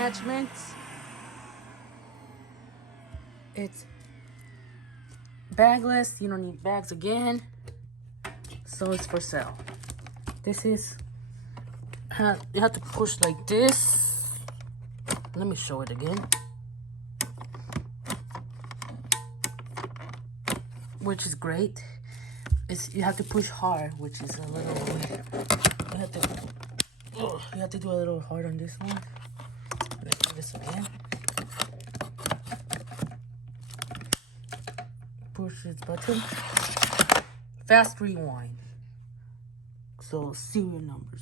attachments. It's bagless. You don't need bags again. So it's for sale. This is how you have to push like this. Let me show it again. Which is great. You have to push hard, which is a little. You have to do a little hard on this one. Let's do this again. Push this button. Fast rewind. So serial numbers.